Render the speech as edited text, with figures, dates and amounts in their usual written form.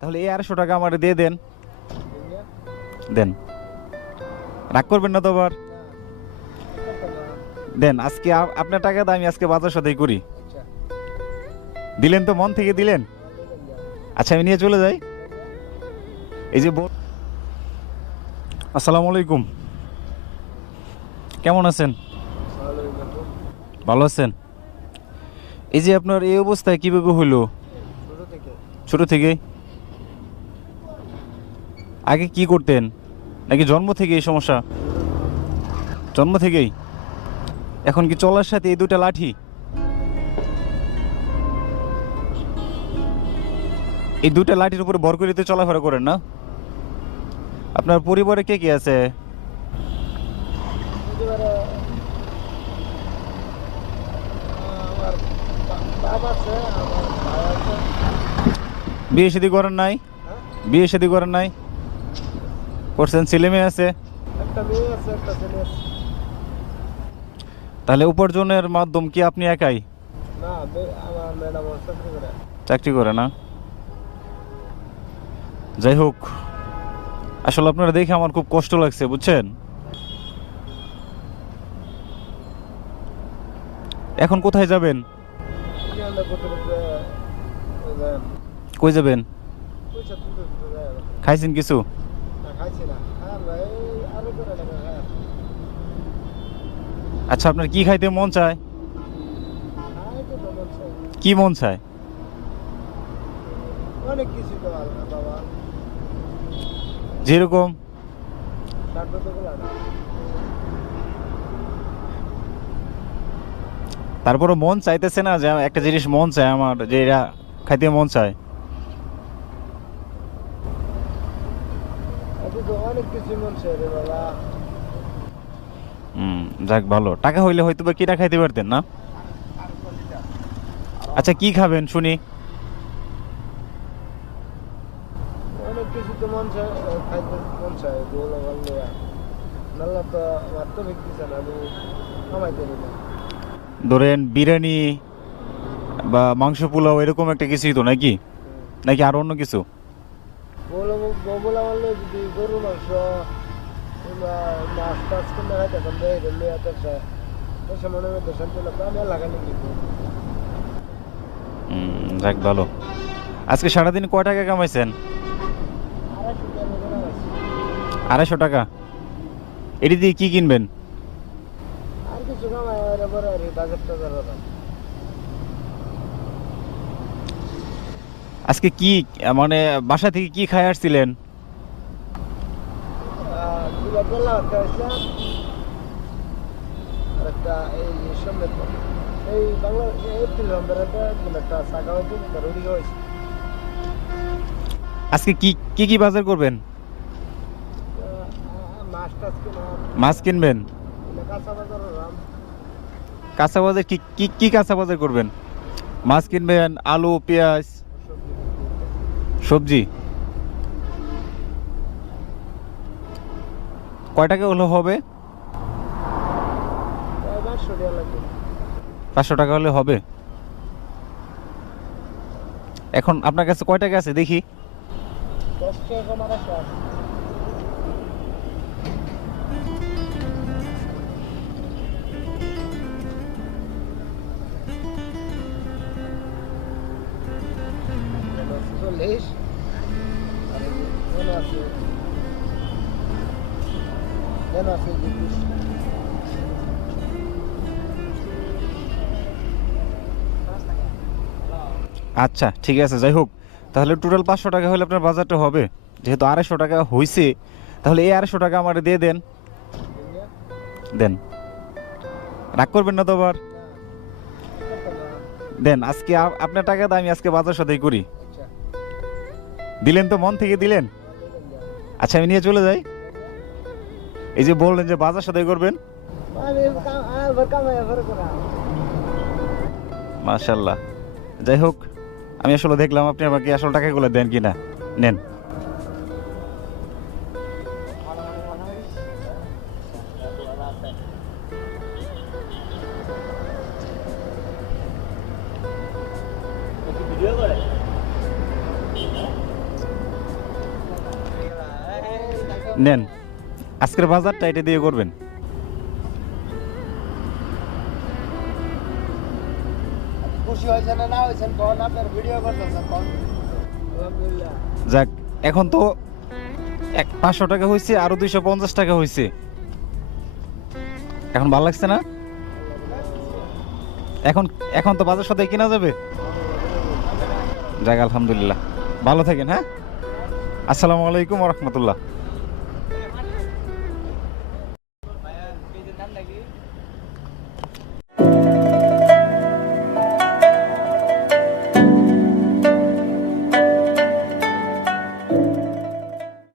তাহলে এই 250 টাকা আমার দিয়ে দেন। দেন, রাগ করবেন না তো আবার। দেন, আজকে আপনার টাকা দিয়ে আমি আজকে বাজার সদাই করি। দিলেন তো, মন থেকে দিলেন। আচ্ছা, আমি নিয়ে চলে যাই। এই যে আসসালামু আলাইকুম, কেমন আছেন? ভালো আছেন? এই যে আপনার এই অবস্থায় কিভাবে হইলো? ছোট থেকে? আগে কি করতেন, নাকি জন্ম থেকে এই সমস্যা? জন্ম থেকেই? এখন কি চলার সাথে এই দুটা লাঠি? এই দুটা লাঠির উপরে ভর করে তো চলাফেরা করেন না? আপনার পরিবারে কে কে আছে? বিয়ে শাদী করেন নাই? বিয়ে শাদী করেন নাই? করছেন? ছেলে মেয়ে আছে? তাহলে উপার্জনের মাধ্যম কি আপনি একাই? চাকরি করে না? যাই হোক, আসলে আপনারা দেখে আমার খুব কষ্ট লাগছে, বুঝছেন? এখন কোথায় যাবেন? কই যাবেন? খাইছেন কিছু? আচ্ছা, আপনার কি খাইতে মন চায়? কি মন চায়? যেরকম তারপরে মন চাইতেছে না যে একটা জিনিস মন চায় আমার, যে এটা খাইতে মন চায়? যাক, ভালো। টাকা হইলে হয়তো বা কিনা খাইতে পারতেন না? আচ্ছা, কি খাবেন শুনি? ধরেন বিরিয়ানি বা মাংস পোলাও এরকম একটা কিছুই তো, নাকি? নাকি আর অন্য কিছু? যাক, ভালো। আজকে সারাদিন কয় টাকা কামাইছেন? 250 টাকা? এটি দিয়ে কি কিনবেন? আজকে কি মানে বাসা থেকে কি খাই আসছিলেন? আজকে কি কি কি বাজার করবেন? মাছ কিনবেন? কাঁচা বাজার কি কি কি কাঁচা বাজার করবেন? মাছ কিনবেন, আলু, পেঁয়াজ, সবজি। কয় টাকা হলে হবে? 500 টাকা হলে হবে? এখন আপনার কাছে কয় টাকা আছে দেখি? আচ্ছা, ঠিক আছে। যাই হোক, তাহলে টোটাল 500 টাকা হলে আপনার বাজারটা হবে। যেহেতু 250 টাকা হয়েছে, তাহলে এই 250 টাকা আমার দিয়ে দেন। দেন, রাগ করবেন না তো আবার। দেন, আজকে আপনার টাকা দিয়ে আমি আজকে বাজার সদাই করি। দিলেন তো, মন থেকে দিলেন। আচ্ছা, আমি নিয়ে চলে যাই। এই যে বললেন যে বাজার সদাই করবেন। মাশাআল্লাহ। যাই হোক, আমি আসলে দেখলাম আপনি আমাকে আসল টাকাগুলো দেন কিনা। নেন। নেন, আজকের বাজারটা এটা দিয়ে করবেন। খুশি হয়েছে না হয়েছেন কোন আপনার ভিডিও করতেছেন কোন? আলহামদুলিল্লাহ। যাক, এখন তো 500 টাকা হয়েছে, আরো 250 টাকা হয়েছে। এখন ভালো লাগছে না? এখন এখন তো বাজার সদাই কেনা যাবে। যাক, আলহামদুলিল্লাহ, ভালো থাকেন। হ্যাঁ, আসসালামু আলাইকুম ওয়া রাহমাতুল্লাহ।